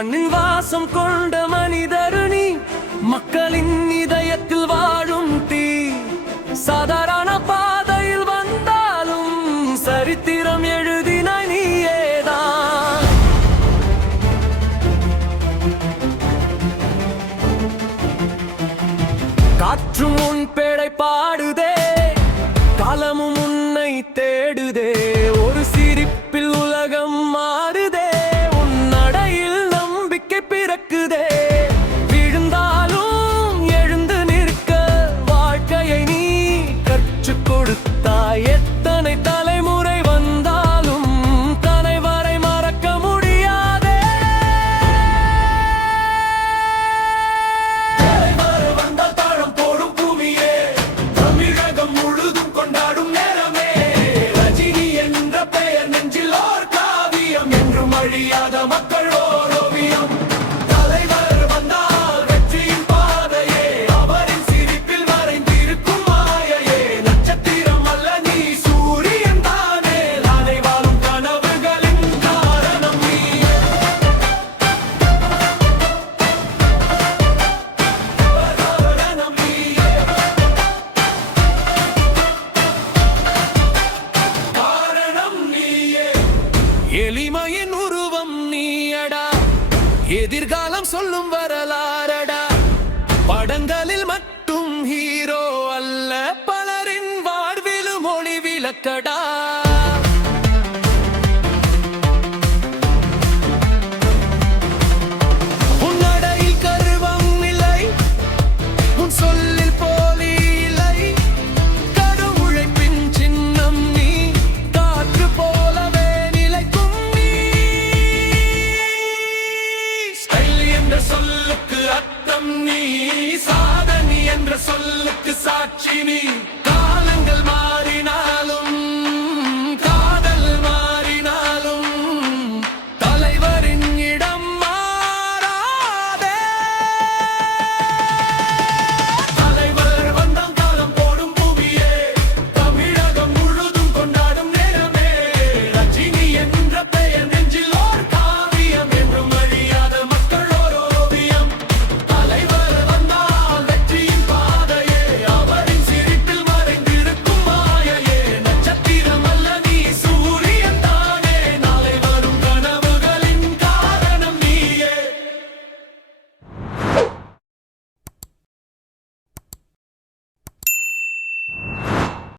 மண்ணில் வாசம் கொண்ட மனிதருணி, மக்களின் இதயத்தில் வாழும் தீ. சாதாரண பாதையில் வந்தாலும் சரித்திரம் எழுதினாய் நீயேதான். காற்றும் உன் பேடை பாடுதே, காலமும் உன்னை தேடுதே. ஒரு சிரிப்பில் உலகம் மாறுதே, உன் நடையில் நம்பிக்கை பிறக்குதே. விழுந்தாலும் எழுந்து நிற்க வாழ்க்கையை நீ கற்றுக் கொடுத்தாய். எத்தனை தலைமுறை வந்தாலும் தலைவரை மறக்க முடியாதே. தலைவர் வந்தால் தாழம் போடும் பூமியே, தமிழகம் முழுதும் கொண்டாடும் நேரமே. ரஜினி என்ற பெயர் நெஞ்சில் ஓர் காவியம், என்றும் அழியாத மக்கள் ஓர் ஓவியம். தலைவர் வந்தால் வெற்றியின் பாதையே, அவரின் சிரிப்பில் மறைந்திருக்கும் மாயையே. நட்சத்திரம் அல்ல நீ, சூரியன் தானே, நாளை வாழும் கனவுகளின் காரணம் நீயே. காரணம் நீயே. காரணம் நீயே. எளிமையின் உருவம் நீயடா, எதிர்காலம் சொல்லும் வரலாறடா. படங்களில் மட்டும் ஹீரோ அல்ல, பலரின் வாழ்விலும் ஒளி விளக்கடா. உன் நடையில் கர்வம் இல்லை, உன் சொல்லில் போலி இல்லை. கடும் உழைப்பின் சின்னம் நீ, காற்று போலவே நிலைக்கும் நீ. ஸ்டைல் என்ற சொல்லுக்கு அர்த்தம் நீ, சாதனை என்ற சொல்லுக்கு சாட்சி நீ. காலங்கள் மாறினார்